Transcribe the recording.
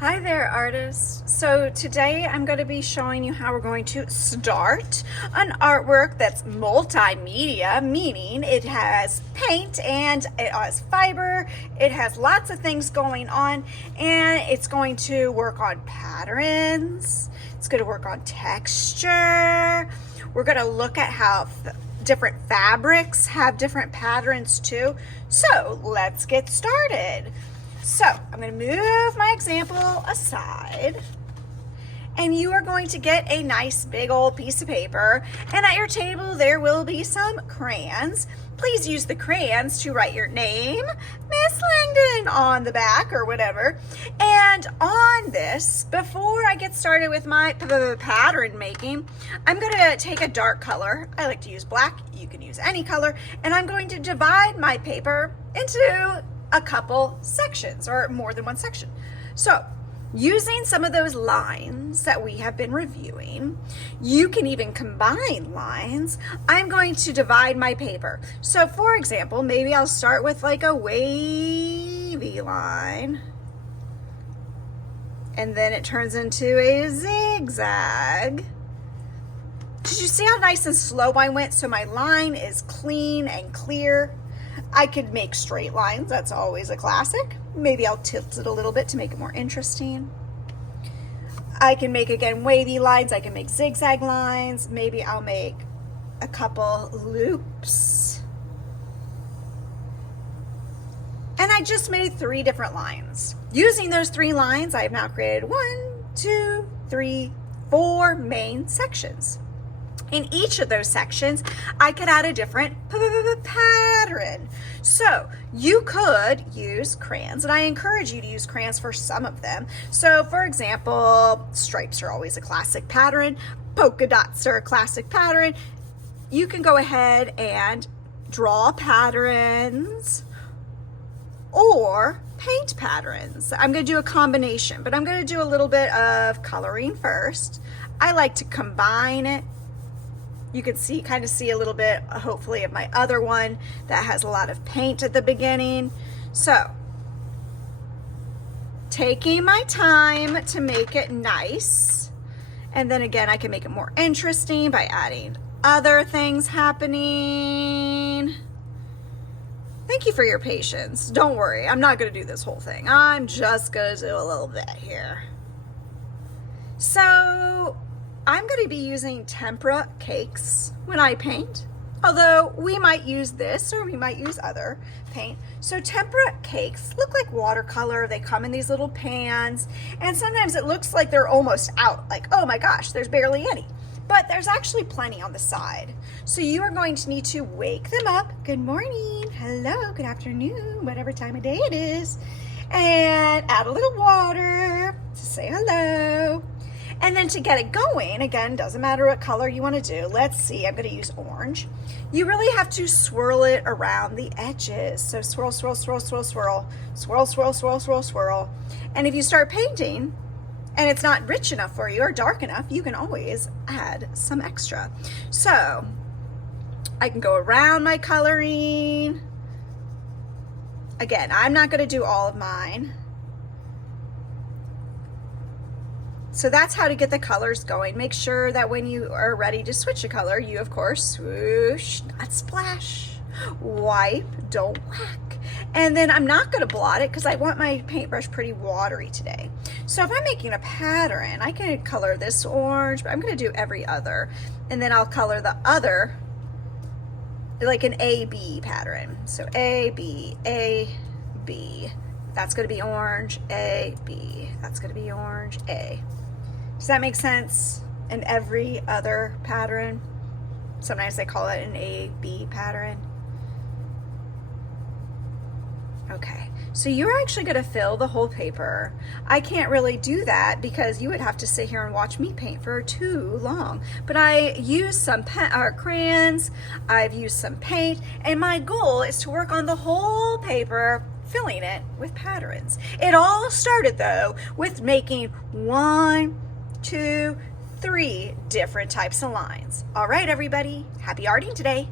Hi there, artists. So today I'm going to be showing you how we're going to start an artwork that's multimedia, meaning it has paint and it has fiber, it has lots of things going on, and it's going to work on patterns, it's going to work on texture. We're going to look at how different fabrics have different patterns too. So let's get started. So I'm going to move my example aside, and you are going to get a nice big old piece of paper, and at your table there will be some crayons. Please use the crayons to write your name, Miss Langdon, on the back or whatever. And on this, before I get started with my pattern making, I'm going to take a dark color. I like to use black. You can use any color. And I'm going to divide my paper into a couple sections or more than one section. So using some of those lines that we have been reviewing, you can even combine lines. I'm going to divide my paper. So for example, maybe I'll start with like a wavy line, and then it turns into a zigzag. Did you see how nice and slow I went? So my line is clean and clear. I could make straight lines. That's always a classic. Maybe I'll tilt it a little bit to make it more interesting. I can make, again, wavy lines. I can make zigzag lines. Maybe I'll make a couple loops. And I just made 3 different lines. Using those 3 lines, I have now created 1, 2, 3, 4 main sections. In each of those sections, I could add a different pattern. So you could use crayons, and I encourage you to use crayons for some of them. So for example, stripes are always a classic pattern. Polka dots are a classic pattern. You can go ahead and draw patterns or paint patterns. I'm going to do a combination, but I'm going to do a little bit of coloring first. I like to combine it. You can kind of see a little bit, hopefully, of my other one that has a lot of paint at the beginning. So, taking my time to make it nice. And then again, I can make it more interesting by adding other things happening. Thank you for your patience. Don't worry, I'm not going to do this whole thing. I'm just going to do a little bit here. So, I'm going to be using tempera cakes when I paint, although we might use this or we might use other paint. So tempera cakes look like watercolor. They come in these little pans, and sometimes it looks like they're almost out, like, oh my gosh, there's barely any. But there's actually plenty on the side. So you are going to need to wake them up. Good morning, hello, good afternoon, whatever time of day it is, and add a little water to say hello. And then to get it going, again, doesn't matter what color you want to do. Let's see, I'm going to use orange. You really have to swirl it around the edges. So swirl, swirl, swirl, swirl, swirl, swirl, swirl, swirl, swirl, swirl. And if you start painting and it's not rich enough for you or dark enough, you can always add some extra. So I can go around my coloring. Again, I'm not going to do all of mine. So that's how to get the colors going. Make sure that when you are ready to switch a color, you of course swoosh, not splash, wipe, don't whack. And then I'm not gonna blot it because I want my paintbrush pretty watery today. So if I'm making a pattern, I can color this orange, but I'm gonna do every other. And then I'll color the other like an A-B pattern. So A, B, A, B. That's gonna be orange, A, B. That's gonna be orange, A. Does that make sense? And every other pattern. Sometimes they call it an A-B pattern. Okay, so you're actually going to fill the whole paper. I can't really do that because you would have to sit here and watch me paint for too long. But I used some crayons, I've used some paint, and my goal is to work on the whole paper, filling it with patterns. It all started though with making 1, 2, 3 different types of lines. All right, everybody, happy arting today.